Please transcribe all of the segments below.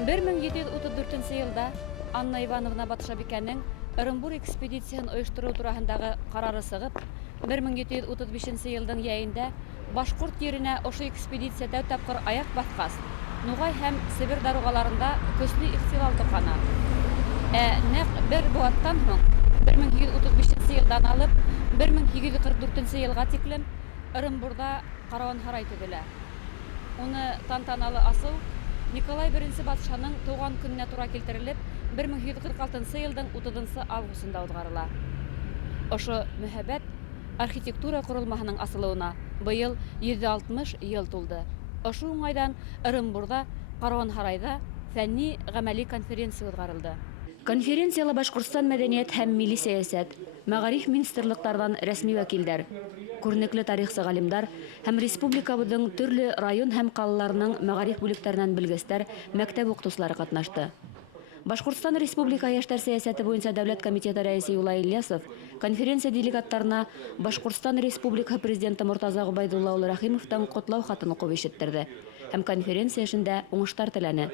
1734 елда Анна Ивановна Батшабикәнең Ырымбур экспедициясын оештыру турасындагы карары сыгып, 1735 елдың яйында Башкорт yerine ошо экспедиция тәү тапкыр аяк баскас, Нугай һәм Сибир даругаларында көчле ихтилал торганы. Нәкъ бер буаттан соң 1735 елдан алып 1844 елга тиклем Ырымбурда Караван һарай төзелә. Уны тантаналы асыл Николай I батшаның туган көненә тура килтерелеп, 1746 елның 30 августында узгарыла. Ошо мөхәббәт архитектура корылмаһының асылуына быел 160 ел тулды. Ошо уңайдан Ырымбурда Караван һарайда фәнни-гамәли конференция узгарылды. Конференцияла Башкортстан мәдәният һәм милли сәясәт, мәгариф министрлыктардан рәсми вәкилләр, күренекле тарихчы галимдар һәм республикабызның төрле район һәм калаларының мәгариф бүлекләреннән белгечләр, мәктәп укытучылары катнашты. Башкортстан Республика яшьләр сәясәте буенча дәүләт комитеты рәисе Юлай Ильясов конференция делегатларына Башкортстан Республика президенты Муртаза Губайдулла улы Рәхимовтан котлау хатын укып ишеттерде һәм конференция эшендә уңыштар теләне.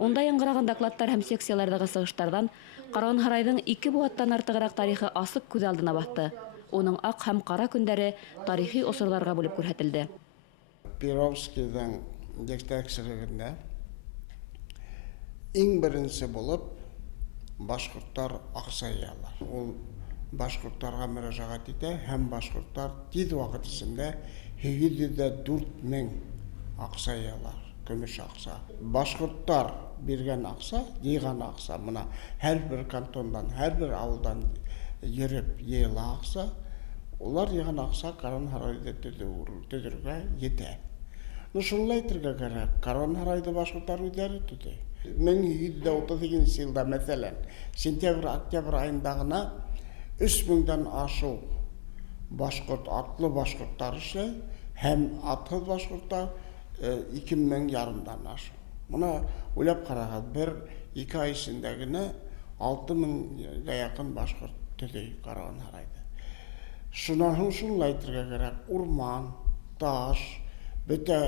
Унда яңгыраган докладтар һәм секциялардагы сыгыштардан Караван һарайның 2 буаттан артыграк тарихы асык күз алдына басты. Уның ак һәм кара көндәре тарихи осырларга бүлеп күрһәтелде. Перовскийдің жетекчилигинде ең бірінші болып башқұрттар ақсаялар. Ол башқұрттарға мөрәҗәгать итә һәм башқұрттар тиз вакыт ичендә 704 мең ақсаялар, көмеш ақса. Башқұрттар берген ақса, жиған ақса, мына һәр бер кантондан, һәр бер ауылдан йөреп йыйыла ақса, олар жиған ақса Караван һарайды төзергә җитә. Шулай әйтергә кирәк, Караван һарайды башқұрттар үҙләре төзә. 1738 елда мәсәлән, сентябрь-октябрь айында гына 3000-дан ашу башқұрт, атлы башқұрттар эшләй, һәм атһыз башқұрттар 2500-дан ашу. Мына уйлап карагыз, 1-2 ай эчендә генә 6000-га якын башқұрт төзей Караван һарайды. Шуннан шулай әйтергә кирәк, урман, таш, бөтә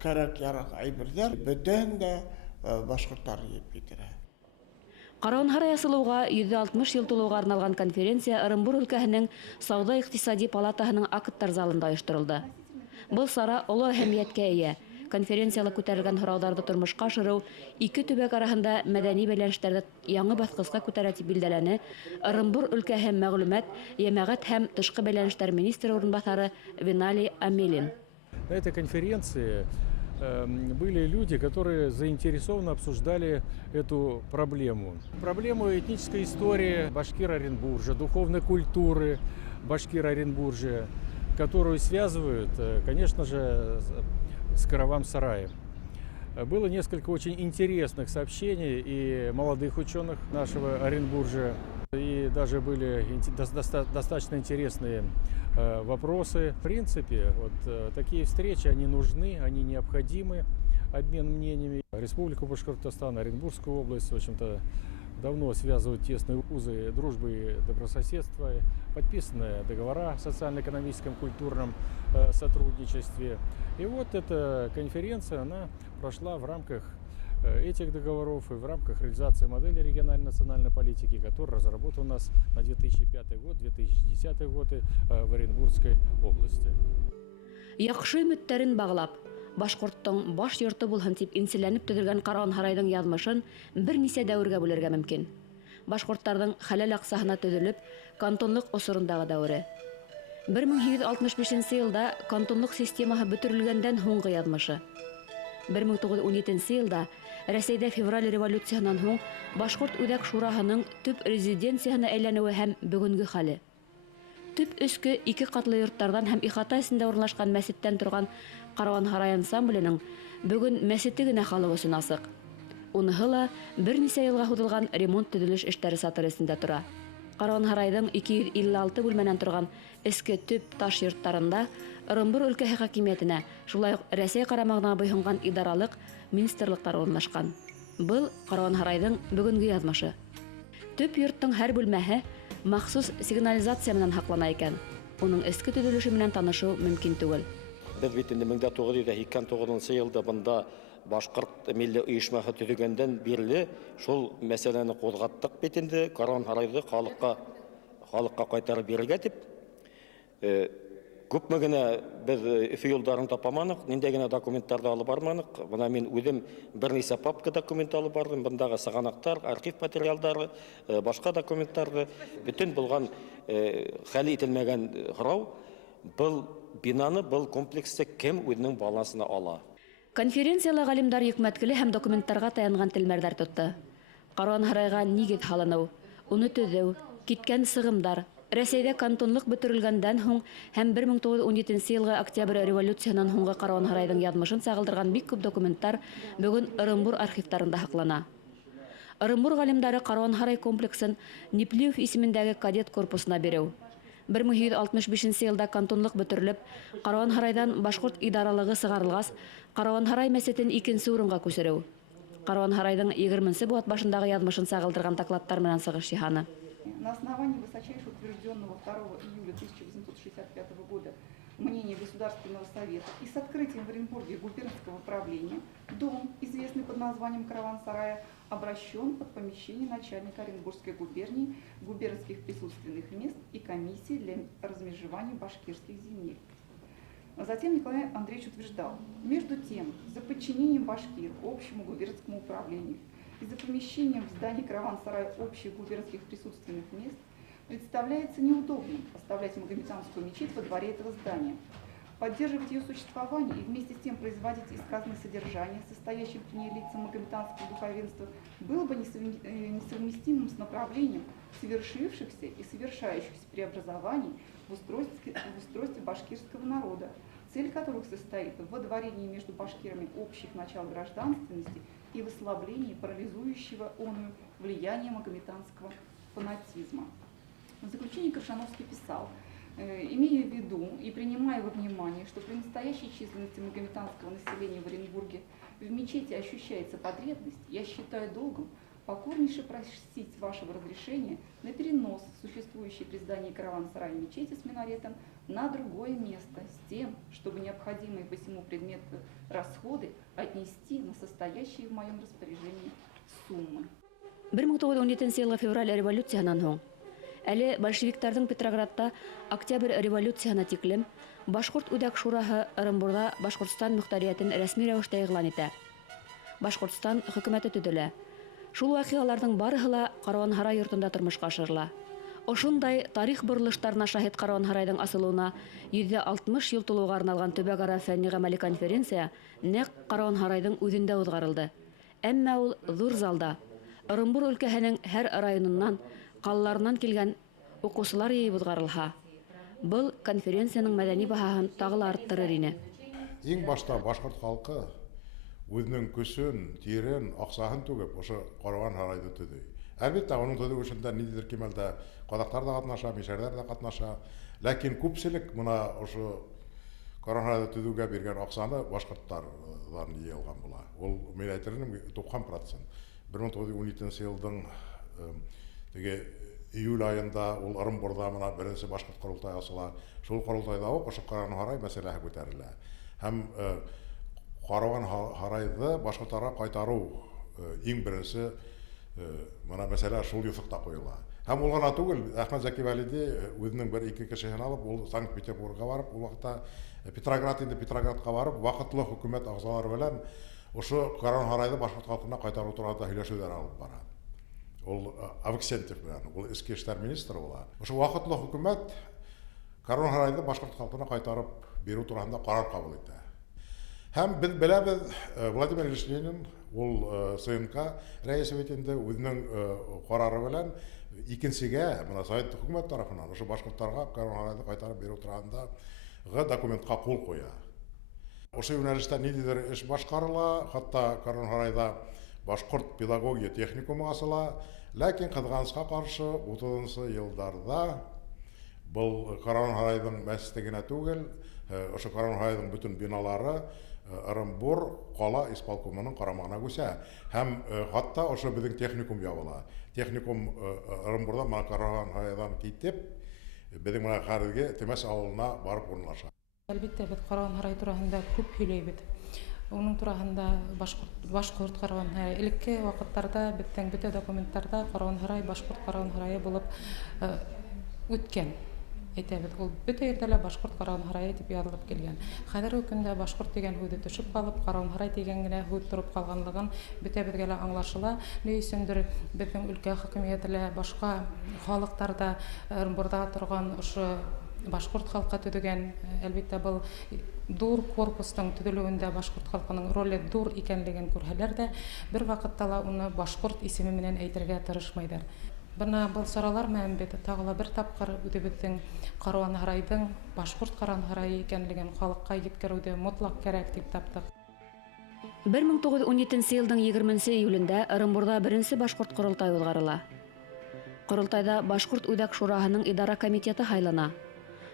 кәрәк-ярак әйберләр бөтен дә башқұрттар еп китерә. Караван һарай асылуга 160 ел тулуга арналган конференция Ырымбур өлкәһенең сауда-икътисади палатаһының актлар залында оештырылды. Был сара олы әһәмияткә ия. Конференциялы күтәрелгән һорауҙарҙы тормошҡа ашырыу ике төбәк араһында мәдәни бәйләнештәрҙе яңы баҫҡысҡа күтәрә тип билдәләне Ырымбур өлкәһе мәғлүмәт, йәмәғәт һәм тышҡы бәйләнештәр министры урынбаҫары Виналий Амелин. На этой конференции были люди, которые заинтересованно обсуждали эту проблему. Проблему этнической истории Башкир-Оренбуржья, духовной культуры Башкир-Оренбуржья, которую связывают, конечно же, с Караван-сараем. Было несколько очень интересных сообщений и молодых ученых нашего Оренбуржья. И даже были достаточно интересные вопросы. В принципе, вот такие встречи, они нужны, они необходимы, обмен мнениями. Республику Башкортостан, Оренбургскую область, в общем-то, давно связывают тесные узы дружбы и добрососедства, подписаны договора о социально-экономическом, культурном сотрудничестве. И вот эта конференция, она прошла в рамках этих договоров и в рамках реализации модели регионально-национальной политики, которая разработана у нас на 2005 год, 2010 годы в Оренбургской области. Яхшы өмөттәрен баглап, Башкорттың баш йорты булһын дип инселәнеп төзелгән Караван һарайның язмышын бернисә дәвергә бүләргә мөмкин. Башкорттарның хәләл аксаһына төзелеп, кантонлык осырындагы дәвре. 1865 елда кантонлык системаһы бөтерелгәндән һуңгы язмышы. 1917 елда Рәсәйдә февраль революциясыннан һуң Башкорт Үҙәк шураһының төп резиденцияһына әйләнеүе һәм бүгенге хәле. Төп өскө 2 катлы йорттардан һәм ихата эсендә урынлашкан мәсеттән торган Караван һарай ансамбленең бүген мәсете генә халык өчен асык. Уныһы ла бернисә елга һуҙылган ремонт-төҙөлөш эштәре сатыр эсендә тора. Караван һарайҙың 256 бүлмәнән торган эске төп таш йорттарында Ырымбур өлкәһе хакимиәтенә, шулай уҡ Рәсәй ҡарамағына буйһонған идаралыҡ, министрлыҡтар урынлашҡан. Был Караван һарайҙың бүгенге яҙмышы. Төп йорттың һәр бүлмәһе махсус сигнализация менән һаҡлана икән. Уның эске төҙөлөшө менән танышыу мөмкин түгел. Без бит инде 1989 елда бында Башкорт милли оешмасы төзегәндән бирле шул мәсьәләне кузгаттык бит инде, Корган һарайды халыкка кайтарып бирергә дип. Күпме генә без Өфе юлдарын тапаманык, нинди генә документларда алып барманык. Бuna мин үзем берничә папка документ алып бардым. Бундагы сыганактар, архив материалдары, башка документларды, бүтән булган хәл ителмәгән һорау, был бинаны, был комплексты кем үзенең балансына ала? Конференцияла галимдар йөкмәткеле һәм документларга таянган телмәрдәр тотты. Каруан һарайга нигез һалыну, уны төзү, киткән сыгымдар, Рәсәйдә кантонлык бөтерелгәндән һуң һәм 1917 елгы октябрь революциянан һуңгы Каруан һарайдың язмышын сагылдырган бик күп документтар бүген Ырымбур архивларында һаклана. Ырымбур галимдары Каруан һарай комплексын Неплюев исемендәге кадет корпусына бирү. 1965 елда кантонлык бөтерелеп, Каруан һарайдан башкорт идаралыгы сыгарылгас, Каруан һарай мәсетен икенче урынга күчерү. Каруан һарайдың 20-нче буат башындагы язмышын сагылдырган докладтар менән сыгыш яһаны. На основании высочайше утвержденного 2 июля 1865 года мнения Государственного совета и с открытием в Оренбурге губернского управления дом, известный под названием Караван-сарая, обращен под помещение начальника Оренбургской губернии, губернских присутственных мест и комиссии для размежевания башкирских земель. Затем Николай Андреевич утверждал, между тем, за подчинением башкир общему губернскому управлению и за помещением в здании Караван-сарая общих губернских присутственных мест представляется неудобным оставлять Магометанскую мечеть во дворе этого здания, поддерживать ее существование и вместе с тем производить исказное содержание, состоящим при ней лицам магометанского духовенства, было бы несовместимым с направлением совершившихся и совершающихся преобразований в устройстве башкирского народа, цель которых состоит в водворении между башкирами общих начал гражданственности и в ослаблении парализующего оную влияния магометанского фанатизма. В заключении Крашановский писал, имея в виду и принимая во внимание, что при настоящей численности магометанского населения в Оренбурге в мечети ощущается потребность, я считаю долгом покорнейше просить вашего разрешения на перенос существующей при здании Караван-сарая мечети с минаретом на другое место, с тем, чтобы необходимые по всему предмету расходы отнести на состоящие в моем распоряжении суммы. 1917 елгы февраль революциясынан һуң, әле большевиктарның Петроградта октябрь революциясына тиклем Башкорт үдәк шураһы Ырымбурда Башкортстан мөхтәриятен рәсми рәвештә игълан итә. Башкортстан хөкүмәте төзелә. Шул вакыйгаларның барыһы ла Каруан һарай йортында тормышка ашырыла. Ошундай тарих борылыштарына шаһит Каруан һарайдың асылуына 160 ел тулуга арналган төбәк-ара фәнни-гамәли конференция нәкъ Каруан һарайдың үзендә узгарылды. Әмма ул зур залда Ырымбур өлкәһенең һәр районыннан, калаларынан килгән укучылар йыйып узгарылһа, был конференциянең мәдәни баһаһын тагы ла арттырыр ине. Иң башта башкорт халкы үзенең көсөн, тирен, аксаһын түгеп, ошо Каруан һарайды төзү. Әлбәттә, аның төзү эшендә ниндидер кимәлдә казактар да катнаша, мишәрләр дә катнаша. Ләкин күпчелек мона ошо Каруан һарайды төзүгә биргән аксаны башкортлардан йыелган була. Ул мен әйтермен 90%. 1917 елдың июль айында ул Ырымбурда мына беренче башкорт курултай асыла. Шул курултайда ук ошо Каруан һарай мәсьәләсе күтәрелә. Һәм Каруан һарайды башкортларга кайтару иң беренче мына мәсьәлә шул юсыкта куела. Һәм ул гына түгел, Әхмәт Зәки Вәлиди үзенең бер ике кешесен алып, ул Санкт-Петербургка барып, ул вакытта Петроградка барып, вакытлы хөкүмәт агзалары белән ошо Каруан һарайды башкорт халкына кайтару турында һөйләшүләр алып бара. Ул Авксентьев белән, ул эчке эшләр министры була. Ошо вакытлы хөкүмәт Каруан һарайды башкорт халкына кайтарып бирү турында карар кабул итә. Һәм без беләбез, Владимир Ильич Ленин ул СНК рәисе итендә үзенең карары белән икенчегә, моны Совет хөкүмәт тарафыннан ошо башкортларга Каруан һарайды кайтарып бирү турында документка кул куя. Ошо юнәлештә ниндидер эш башкарыла, хатта Каруан һарайда башкорт педагогия техникумы ачыла, ләкин кызганычка каршы 30-нчы елларда был Каруан һарайдың мәчете генә түгел, ошо Каруан һарайдың бүтән биналары Ырымбур кала исполкомының карамагына күчә. Һәм хатта ошо безнең техникум ябыла. Техникум Ырымбурда мына Каруан һарайдан китеп, безнең мына Хәрге Темеш авылына барып урнаша. Әлбәттә, без Каруан һарай турында күп һөйләйбез. Оның турасында Башкорт Караван һарайы элекке вакытларда беттән бөтә документларда Караван һарайы Башкорт Караван һарайы булып үткән. Әйтәбез, ул бөтә ердә Башкорт Караван һарайы дип язылып килгән. Хәзерге көндә Башкорт дигән һүзе төшеп калып, Караван һарай дигән генә һүз торып калганлыгын бөтәбезгә лә аңлашыла. Ни өчендер безнең өлкә хакимияте башка халыкларда Орынбурда торган ошо Башкорт халкы төзегән, әлбәттә бу дур корпустың төзелүендә Башкорт халкының роле дур икәнлеген күрһәләр дә, бер вакытта ла уны Башкорт исеме менән әйтергә тырышмайдар. Бына был соралар менән бит тагыла бер тапкыр үзебезнең Караван һарайдың Башкорт Караван һарайы икәнлеген халыкка җиткерүдә мотлак кирәк дип таптык. 1917 елның 20 июлендә Орынбурда беренче башкорт корылтай узгарыла. Корылтайда Башкорт Үдәк шураһының идара комитеты һайлана.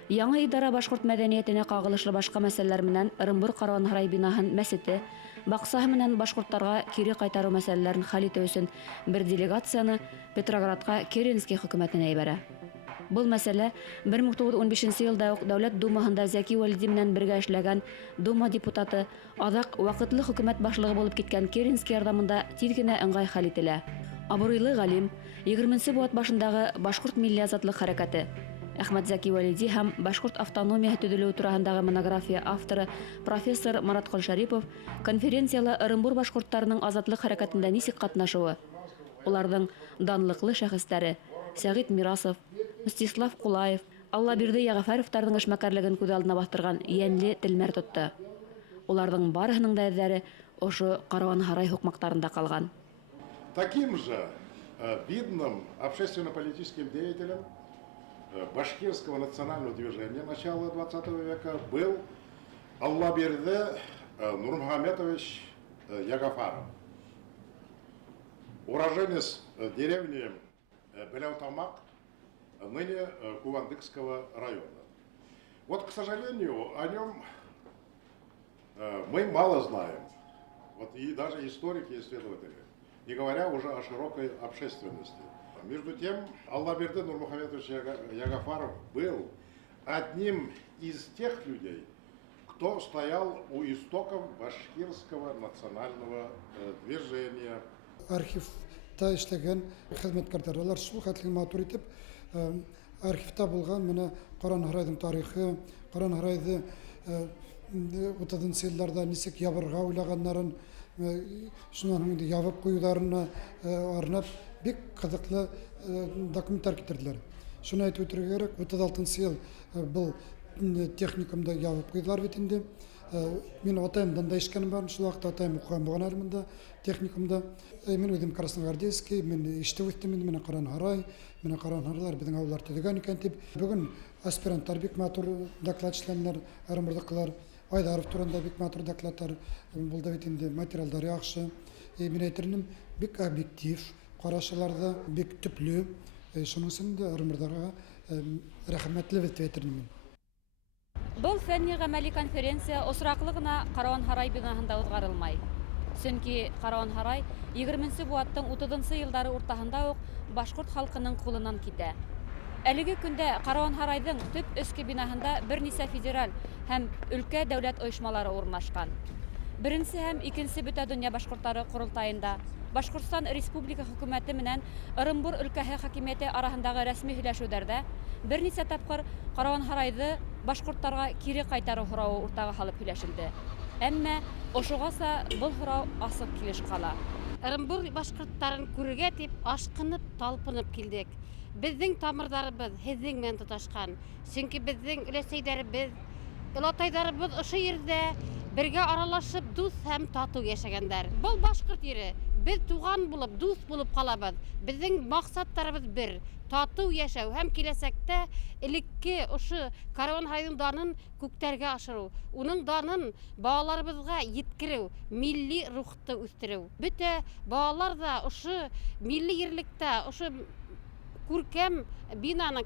Яңа идара башкорт мәдәниятенә кагылышлы башка мәсьәләләр менән Орынбур Караван һарай бинаһын мәсете, баксаһы менән башкортларга кире кайтару мәсьәләләрен хәл итү өчен бер делегацияны Петроградка Керенский хөкүмәтенә ибәрә. Бұл мәсьәлә 1915 елда ук Дәүләт Думаһында Зәки Вәлиди менән бергә эшләгән Дума депутаты, адак вакытлы хөкүмәт башлыгы булып киткән Керенский ярдәмендә тиз генә ыңгай хәл ителә. Абруйлы галим, 20-нче буат башындагы Башкорт милли азатлык хәрәкәте, Әхмәт Зәки Вәлиди һәм Башкорт автономия төзелүе турасындагы монография авторы профессор Марат Колшарипов конференцияла Орынбур башкортларының азатлык хәрәкәтендә ничек катнашуы, уларның данлыклы шәхестәре Сәгыйть Мирасов, Мстислав Кулаев, Аллабирди Ягъфәровтарның эшмәкәрлеген күз алдына бастырган йәнле телмәр тотты. Уларның барыһының да эзләре ошо Караван һарай хукмактарында калган. Таким же видным общественно-политическим деятелем башкирского национального движения начала 20 века был Аллабирди Нурмухаметович Ягъфаров, уроженец деревни Беляутамак, ныне Кувандыкского района. Вот, к сожалению, о нем мы мало знаем, вот и даже историки и исследователи, не говоря уже о широкой общественности. Между тем, Аллабирди Нурмухаметович Ягъфаров был одним из тех людей, кто стоял у истоков башкирского национального движения. Архивта эшләгән хезмәткәрләр, алар шул хәтле матур итеп архивта булган менә Караван һарайның тарихы, Караван һарайды 30 елларда ничек ябырга уйлаганнарын, шуннан инде ябып куюларына арнап бик кызыклы документлар китерделәр. Шуны әйтеп үтәргә кирәк, 36 ел был техникумда ябып куйдылар бит инде. Мин атайымдан да ишкәнем бар, шул вакытта атайым укыган булган әлемдә техникумда. Мин үзем Красногвардейский, мин иштеп үттем инде, менә Караван һарай, менә Караван һарайлар безнең авыллар төзегән икән дип. Бүген аспирантлар бик матур доклад эшләннәр, Орынбурдакылар, Айдаров турында бик матур докладлар булды бит инде, материалдар яхшы. Мин әйтермен, бик объектив, карашыларда бик төпле. Шуның өчен дә Орынбурдага рәхмәтле дип әйтермен. Бұл фәнни-гамәли конференция осраклы гына Караван һарай бинаһында узгарылмай. Чөнки Караван һарай 20-нче буаттың 30-нчы еллары уртаһында ук башкорт халкының кулынан китә. Әлеге көндә Караван һарайдың төп эске бинаһында берничә федераль һәм өлкә дәүләт оешмалары урнашкан. Беренче һәм икенче бөтә дөнья башкортлары курултайында Башкортстан Республика хөкүмәте менән Орынбур өлкәһе хакимияте арасындагы рәсми һөйләшүләрдә берничә тапкыр Караван һарайды башкортларга кире кайтару һорауы уртага халып һөйләшелде. Әмма ошугаса бул һорау асык килеш кала. Орынбур башкортларын күрергә дип ашкынып, талпынып килдек. Безнең тамырдарыбыз һезнең белән тоташкан. Чөнки безнең өләсәйләребез, олатайларыбыз ошо ердә бергә аралашып дус һәм тату яшәгәннәр. Бул башкорт ере. Без туган булып, дус булып калабыз. Безнең максаттарыбыз бер, тату яшәү һәм киләсәктә элекке ошо Караван һарайның данын күктәргә ашыру, уның данын балаларыбызга yetkерү, милли рухты үстерү. Бөтә балалар да ошо милли ерлектә, ошо күркәм бинаны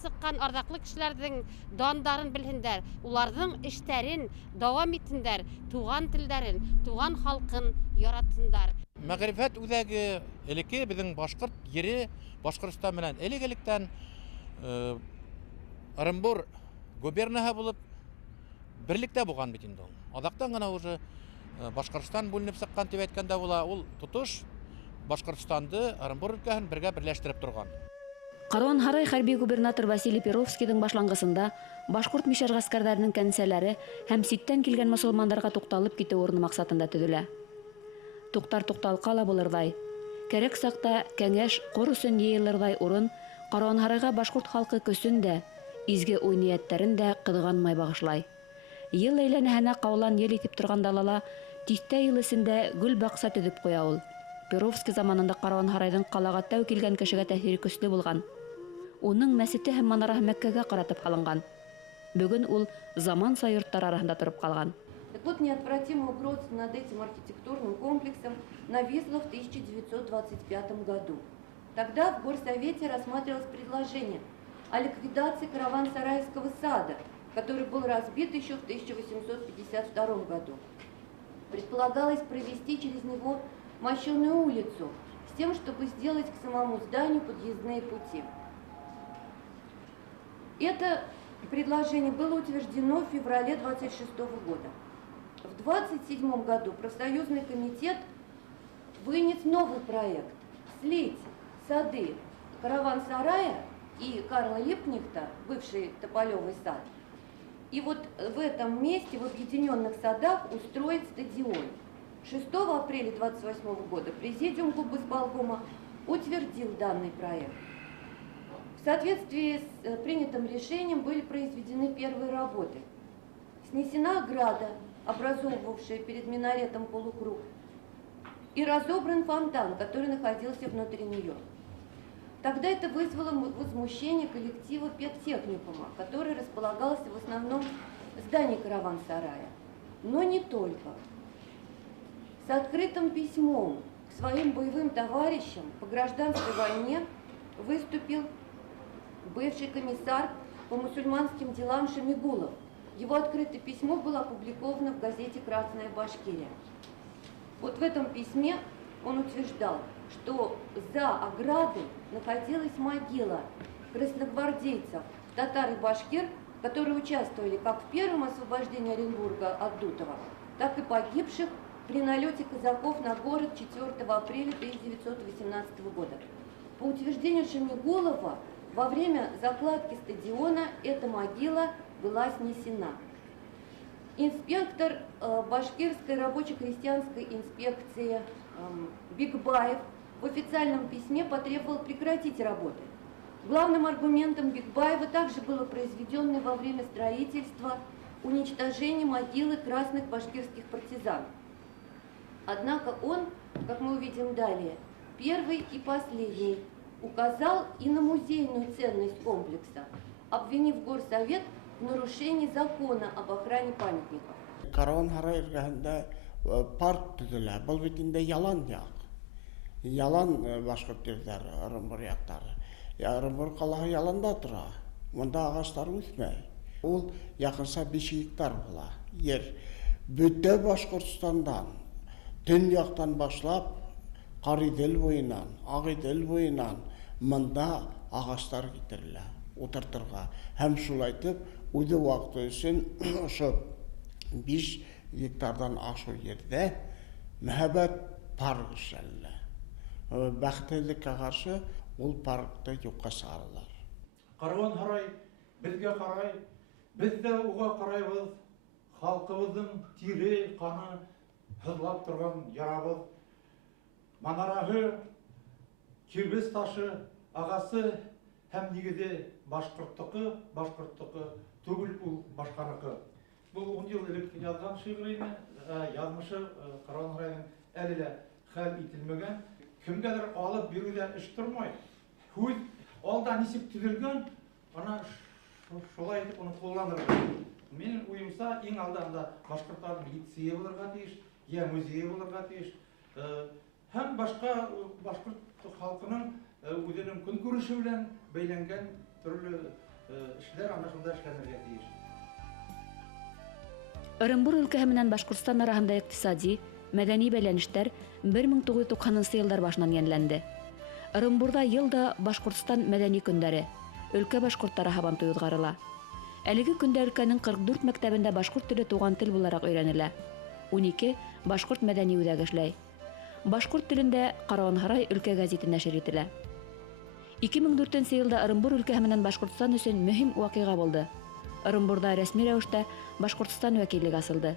сыккан ардаклы кешеләрнең дандарын белһендәр, уларның эштәрен дәвам итсеннәр, туган телләрен, туган халкын яратсыннар. Мәгърифәт үзәге элекке безнең башкорт ере Башкортстан белән элек-электән Орынбур губернияһы булып берлектә булган бит инде ул. Адактан гына уже Башкортстан бүленеп сыккан дип әйткәндә була, ул тотыш Башкортстанды, Оренбур өлкәһен бергә берләштереп торган. Каруан Һарай хәрби губернатор Василий Перовскийдың башлангысында башкорт мишәр гаскәрләренең кәнсәләре һәм ситтән килгән мөселманнарга тукталып китү урыны максатында төзелә. Туктар тукталка ла булырдай. Кәрәк сакта кәңәш кор өсөн йыелырдай урын Каруан Һарайга башкорт халкы көсөн дә, изге уй-нияттәрен дә кыдганмай багышлай. Ел әйләнәһенә каулан ел итеп торган далала тиҫтә ел эсендә гүл бакса төҙөп куя ул. Перовский заманында Каруан Һарайҙың ҡалаға тәү килгән кешегә тәьҫире көслө булған. Уның мәсете һәм манараһы Мәккәгә ҡаратып һалынған. Бөгөн ул заманса йорттар араһында тороп ҡалған. Так вот, неотвратимая угроза над этим архитектурным комплексом нависла в 1925 году. Тогда в Горсовете рассматривалось предложение о ликвидации караван-сарайского сада, который был разбит еще в 1852 году. Предполагалось провести через него мощеную улицу с тем, чтобы сделать к самому зданию подъездные пути. Это предложение было утверждено в феврале 1926 года. В 1927 году профсоюзный комитет вынес новый проект – слить сады караван-сарая и Карла Липкнехта, бывший Тополевый сад, и вот в этом месте, в объединенных садах, устроить стадион. 6 апреля 1928 года президиум Губысполкома утвердил данный проект. В соответствии с принятым решением были произведены первые работы. Снесена ограда, образовывавшая перед минаретом полукруг, и разобран фонтан, который находился внутри нее. Тогда это вызвало возмущение коллектива педтехникума, который располагался в основном в здании караван-сарая. Но не только. С открытым письмом к своим боевым товарищам по гражданской войне выступил бывший комиссар по мусульманским делам Шамигулов. Его открытое письмо было опубликовано в газете «Красная Башкирия». Вот в этом письме он утверждал, что за оградой находилась могила красногвардейцев, татар и башкир, которые участвовали как в первом освобождении Оренбурга от Дутова, так и погибших при налете казаков на город 4 апреля 1918 года. По утверждению Шамигулова, во время закладки стадиона эта могила была снесена. Инспектор башкирской рабоче-крестьянской инспекции Бигбаев в официальном письме потребовал прекратить работы. Главным аргументом Бигбаева также было произведенное во время строительства уничтожение могилы красных башкирских партизан. Однако он, как мы увидим далее, первый и последний указал и на музейную ценность комплекса, обвинив Горсовет в нарушении закона об охране памятников. Каруан Һарай эргәһендә парк төзелә. Был бит инде ялан як. Ялан башкорт җирләре, Оренбур яктары. Оренбур калаһы яланда тора. Монда агачлар үсмәй. Ул якынса 5 гектар була. Ер бөтә Башкортстандан төн яктан башлап Каридел буеннан, Агыйдел буеннан монда агачлар китерелә, утыртырга. Һәм шулайтып, үзе вакыты өчен ошо 5 гектардан ашу ердә мәһәбәт парк эшләнә. Бәхетсезлеккә каршы ул паркты юкка чыгаралар. Каруан Һарай безгә карай, без дә уга карайбыз. Халкыбызның тире, каны хызлап торган ярабыз. Манарагы, кирбез ташы, агасы һәм нигезе башкорттыкы түгел, ул башканыкы. Бу 10 ел элек язган шигырь иде, язмышы Каруан Һарайның әле дә хәл ителмәгән. Кемгәдер алып бирүдән эш тормай. Күз алда нисеп төзелгән, ана шулай итеп аны кулланырга. Минем уемса, иң алдында башкортларның лицее булырга тиеш, я музее булырга тиеш. Һәм башка башкорт халкының үзенең көнкүреше белән бәйләнгән төрле эшләр ана шунда эшләнергә тиеш. Оренбур өлкәһе менән Башкортстан араһында икътисади, мәдәни бәйләнештәр 1990 еллар башынан йәнләнде. Оренбурда елда Башкортстан мәдәни көндәре, өлкә башкортлары һабантуй уҙғарыла. Әлеге көндә өлкәнең 44 мәктәбендә башкорт теле туган тел буларак өйрәнелә. 12 башкорт мәдәни үзәге эшләй. Башкорт телендә Караван-Һарай өлкә газеты нәшер ителә. 2004 елда Ырымбур өлкәһе менән Башкортстан өчен мөһим вакыйга булды. Ырымбурда рәсми рәвештә Башкортстан вәкиллеге асылды.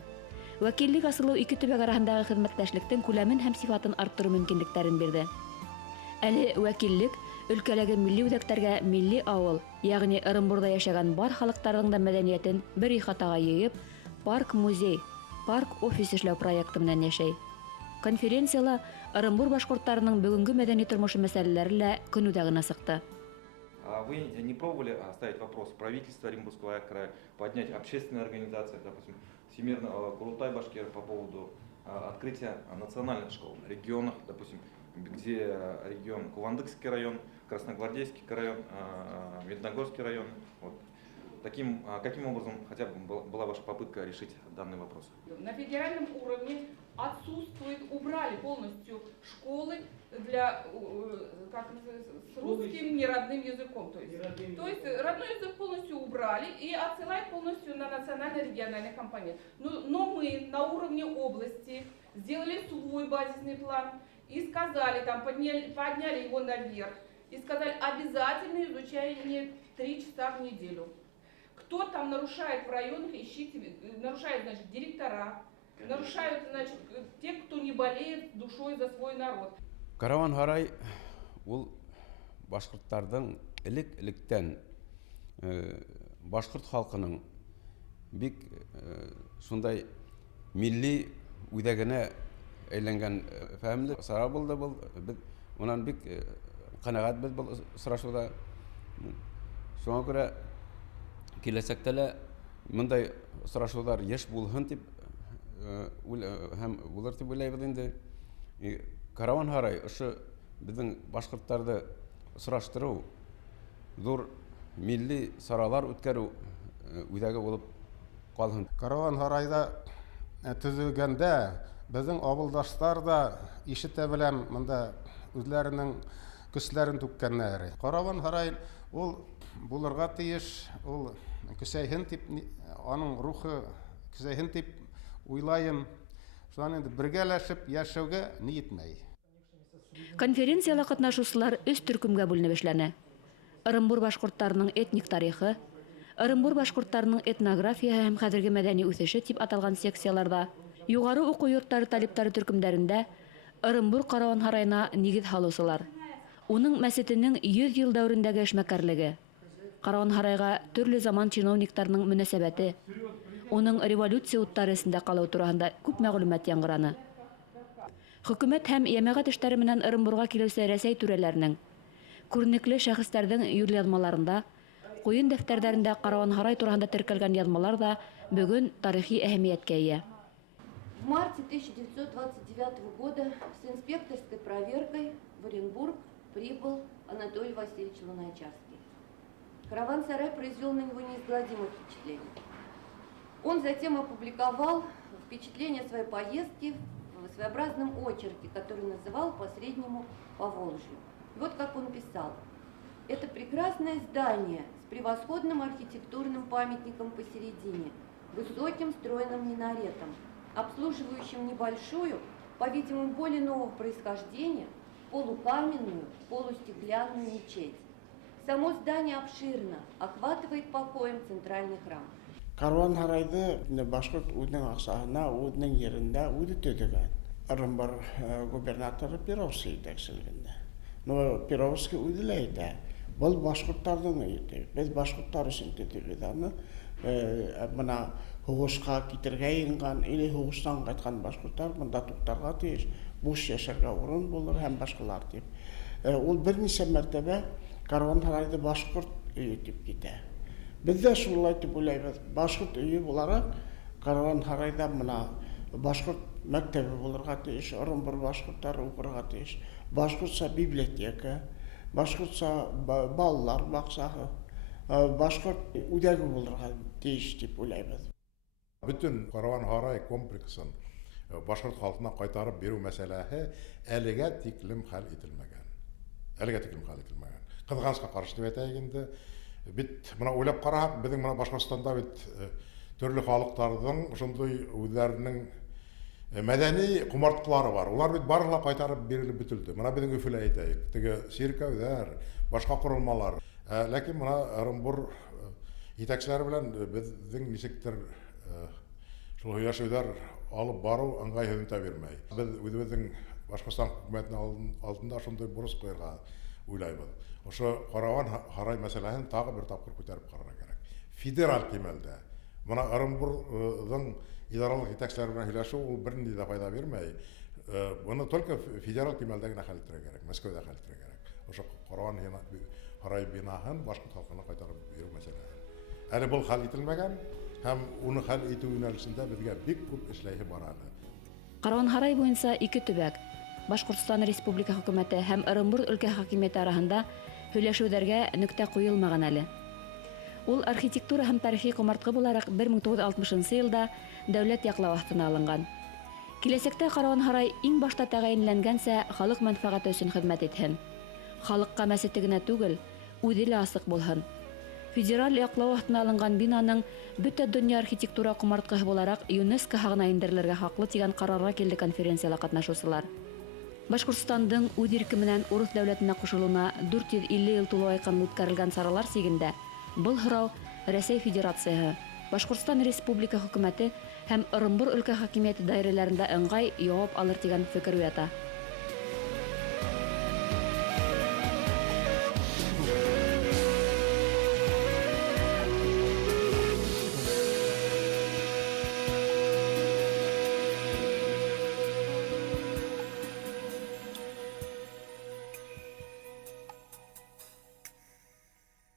Вәкиллек асылу ике төбәк араһындагы хезмәттәшлектең күләмен һәм сифатын арттыру мөмкинлекләрен бирде. Әле вәкиллек өлкәләге милли үзәктәргә милли авыл, ягъни Ырымбурда яшәгән бар халыкларның да мәдәниятен бер ихатага йыйып, парк-музей, парк-офис эшләү проекты менән яшәй. Конференцияла Ырымбур башкортларының бүгенге мәдәни тормышы мәсьәләләре лә көн үҙәгенә сыҡты. Вы не пробовали ставить вопрос правительства Оренбургского края, поднять общественные организации, допустим, Всемирный Курултай башкир по поводу открытия национальных школ в регионах, допустим, где регион Кувандыкский район, Красногвардейский район, Медногорский район. Вот. Каким образом хотя бы была ваша попытка решить данный вопрос? На федеральном уровне убрали полностью школы для, с русским неродным языком. То есть родной язык полностью убрали и отсылают полностью на национально-региональный компонент. Но мы на уровне области сделали свой базисный план и сказали, там подняли его наверх и сказали, обязательно изучение 3 часа в неделю. Кто там нарушает в районах, ищите, нарушают, значит, директора, нарушают, значит, те, кто не болеет душой за свой народ. Караван-Һарай ул башкортларның элек-электән башкорт халкының бик шундай милли үзәгенә әйләнгән фәһемле сара булды бул. Без монан бик канәгать без бул сорашуда. Шуңа күрә киләсәктә лә мондай сорашулар еш булһын дип һәм булыр дип уйлыйбыз инде. Караван-Һарай ошо безнең башкортларны сораштыру, зур милли саралар үткәрү үзәге булып калһын. Караван-Һарайда төзелгәндә безнең авылдашлар да ишетә беләм монда үзләренең көчләрен түккәннәр. Караван-Һарай ул булырга тиеш, ул көсәйһен дип, аның рухы көсәйһен дип уйлайым. Шуны инде бергәләшеп яшәүгә ниетмәй. Конференцияда катнашучылар 3 төркемгә бүленеп эшләнә. Ырымбур башкортларының этник тарихы, Ырымбур башкортларының этнография һәм хәзерге мәдәни үсеше дип аталган секцияларда, югары уку йортлары талиплары төркемнәрендә Ырымбур Караван-Һарайына нигез һалучылар. Уның мәсетенең 100 ел дәврендәге эшмәкәрлеге, Караван-Һарайга төрле заман чиновникларның мөнәсәбәте, уның революция уттары эсендә калу турында күп мәгълүмат яңгыраны. Хөкүмәт һәм йәмәгать эшләре менән Ырымбурга килүче Рәсәй түрәләренең, күренекле шәхесләрнең юлъязмаларында, куен дәфтәрләрендә Караван-Һарай турында теркәлгән язмалар да бүген тарихи әһәмияткә ия. В марте 1929 года с инспекторской проверкой в Оренбург прибыл Анатолий Васильевич Луначарский. Караван-Сарай произвел на него неизгладимое впечатление. Он затем опубликовал впечатление своей поездки в своеобразном очерке, который называл «По среднему Поволжью». Вот как он писал. «Это прекрасное здание с превосходным архитектурным памятником посередине, высоким стройным минаретом, обслуживающим небольшую, по-видимому, более нового происхождения, полукаменную, полустеклянную мечеть. Само здание обширно, охватывает покоем центральный храм». Караван-Һарайды башкорт үзенең аксаһына, үзенең yerендә үзе төзегән. Ырымбур губернаторы Перовский итәкчелегендә. Но Перовский үзе лә әйтә, был башкортларның өйе. Без башкортлар өчен төзелгән аны. Менә хугышка китергә ингән, или хугыштан кайткан башкортлар монда туктарга тиеш, буш яшәргә урын булыр һәм башкалар дип. Ул берничә мәртәбә Караван-Һарайды башкорт өйе дип китә. Biz de şunlay diп уйлайбыз. Башкорт өйе буларак Караван-Һарайда мына башкорт мәктәбе булырга тиеш, Ырымбур башкортлары укырга тиеш, башкортча библиотека, башкортча балалар бакчасы, башкорт үзәге булырга тиеш дип уйлайбыз. Бүтән Караван-Һарай комплексын башкорт халкына кайтарып бирү мәсьәләсе әлегә тиклем хәл ителмәгән. Кызганычка каршы дип әйтәйек инде. Бит моны уйлап карап, безнең моны Башкортстанда бит төрле халыкларның шундый үзләренең Мәдәни құмартқылары бар. Улар бит барлыгы кайтарып бирелеп бетелде. Менә безнең Өфөлә әйтәйек. Теге сиркәүләр, башка корылмалар. Ләкин менә Орынбур итәкчеләре белән безнең ничектер шул һөйләшүләр алып бару ыңгай һөҗүмтә бирмәй. Без үзебезнең Башкортстан хөкүмәтенең алдында шундый бурыч куярга уйлайбыз. Ошо Караван Һарай мәсьәләсен тагы бер тапкыр күтәреп карарга кирәк. Федераль кимәлдә. Менә Орынбурның идаралык итәкчеләре белән һөйләшү ул бернинди дә файда бирмәй. Буны только федераль кимәлдә генә хәл итәргә кирәк, Мәскәүдә хәл итәргә кирәк. Ошо Караван Һарай бинаһын башкорт халкына кайтарып бирү мәсьәләсе. Әле бу хәл ителмәгән һәм уны хәл итү юнәлешендә безгә бик күп эшләйһе бар әле. Караван Һарай буенча 2 төбәк Башкортстан Республика хөкүмәте һәм Орынбур өлкә хакимияте арасында һөйләшүләргә нөктә куелмаган әле. Ул архитектура һәм тарихи комартқы буларак 1960 елда дәүләт яклау астына алынган. Киләсәктә Караван Һарай иң башта тәгаенләнгәнсә халык мәнфәгате өчен хезмәт итһен. Халыкка мәсете генә түгел, үзе лә асык булһын. Федераль яклау астына алынган бинаның бөтә дөнья архитектура комарткаһы буларак ЮНЕСКО хагына индерелергә хаклы дигән карарга килде конференциялә катнашучылар. Башкортстандың үз ирке менән урыс дәүләтенә кушылуына 450 ел тулу айкын үткәрелгән саралар сигендә был һорау Россия Федерацияһы, Башкортстан Республика хөкүмәте һәм Орынбур өлкә хакимияте даирәләрендә ыңгай яуап алыр дигән фикер уята.